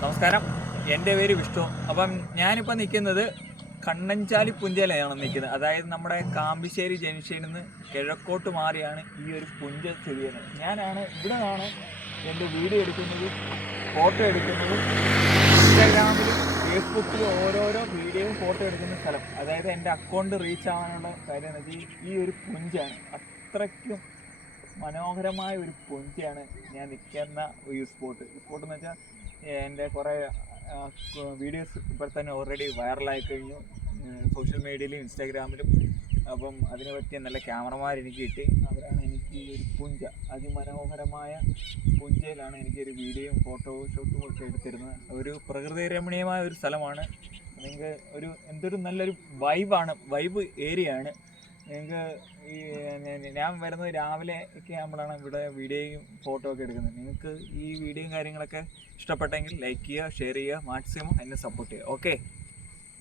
നമസ്കാരം, എൻ്റെ പേര് വിഷ്ണു. അപ്പം ഞാനിപ്പോൾ നിൽക്കുന്നത് കണ്ണഞ്ചാലി പുഞ്ചയിലാണ് നിൽക്കുന്നത്. അതായത് നമ്മുടെ കാമ്പിശ്ശേരി ജംഗ്ഷനിൽ നിന്ന് കിഴക്കോട്ട് മാറിയാണ് ഈ ഒരു പുഞ്ച സ്ഥിതി ചെയ്യുന്നത്. ഞാനാണ് ഇവിടെ നിന്നാണ് എൻ്റെ വീഡിയോ എടുക്കുന്നത്, ഫോട്ടോ എടുക്കുന്നത്, ഇൻസ്റ്റാഗ്രാമിലും ഫേസ്ബുക്കിലും ഓരോരോ വീഡിയോയും ഫോട്ടോ എടുക്കുന്ന സ്ഥലം. അതായത് എൻ്റെ അക്കൗണ്ട് റീച്ച് ആവാനുള്ള കാര്യം എന്ന് വെച്ചാൽ ഈ ഒരു പുഞ്ചാണ്. അത്രയ്ക്കും മനോഹരമായ ഒരു പുഞ്ചയാണ് ഞാൻ നിൽക്കുന്ന ഈ സ്പോട്ട് എന്ന് വെച്ചാൽ എൻ്റെ കുറേ വീഡിയോസ് ഇപ്പോൾ തന്നെ ഓൾറെഡി വൈറലായി കഴിഞ്ഞു സോഷ്യൽ മീഡിയയിലും ഇൻസ്റ്റാഗ്രാമിലും. അപ്പം അതിന് പറ്റിയ നല്ല ക്യാമറമാർ എനിക്ക് കിട്ടി. അവരാണ് എനിക്ക് ഈ ഒരു പുഞ്ച, അതിമനോഹരമായ പുഞ്ചയിലാണ് എനിക്കൊരു വീഡിയോയും ഫോട്ടോഷൂട്ടും ഒക്കെ എടുത്തിരുന്നത്. ഒരു പ്രകൃതി രമണീയമായ ഒരു സ്ഥലമാണ്. നിങ്ങൾക്ക് എന്തൊരു നല്ലൊരു വൈബ് ഏരിയയാണ്. നിങ്ങൾക്ക് ഞാൻ വരുന്നത് രാവിലെ ഒക്കെ ആകുമ്പോഴാണ് ഇവിടെ വീഡിയോയും ഫോട്ടോ ഒക്കെ എടുക്കുന്നത്. നിങ്ങൾക്ക് ഈ വീഡിയോയും കാര്യങ്ങളൊക്കെ ഇഷ്ടപ്പെട്ടെങ്കിൽ ലൈക്ക് ചെയ്യുക, ഷെയർ ചെയ്യുക, മാക്സിമം എന്നെ സപ്പോർട്ട് ചെയ്യുക. ഓക്കെ.